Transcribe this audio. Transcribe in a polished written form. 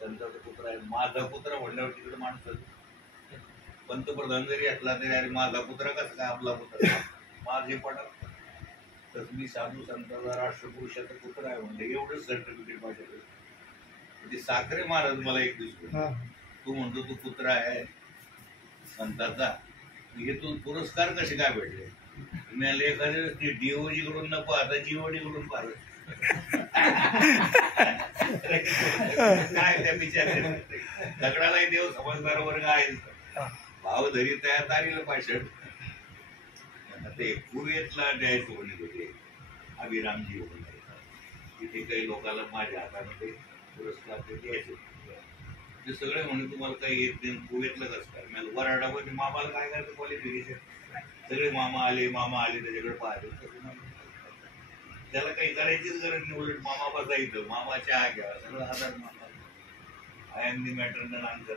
संताचा पुत्र आहे, माझा पुत्र म्हणल्यावर तिकडे माणसं पंतप्रधान जरी असला तरी अरे माझा पुत्र कसं काय आपला पुत्र माझे पडत. तर मी साधू संताचा राष्ट्रपुरुषाचा पुत्र आहे म्हणजे एवढंच सर्टिफिकेट माझ्याकडे. म्हणजे साखरे महाराज मला एक दिवस तू म्हणतो तू पुत्र आहे संताचा, हे तू पुरस्कार कसे काय भेटले? मी एखाद्या डीओजी कडून नको आता जीओडी कडून पाहिजे काय त्या विचार दगडालाही देव समजदार वर्ग आहे. भाव धरी तयार तारीला पाहिजे. ते कुवेतला द्यायचं म्हणत होते अभिरामजी वगैरे, तिथे काही लोकांना माझ्या हाताने ते पुरस्कार ते द्यायचे. ते सगळे म्हणून तुम्हाला काही येत नाही कुवेतलाच असतात. मला वराडामध्ये मामाला काय करायचं क्वालिफिकेशन, सगळे मामा आले त्याच्याकडे पाहतो. त्याला काही करायचीच गरज नाही, उलट मामा बसायचं, मामा चहा घ्या, सगळं आधार मामा. I am the matter answer.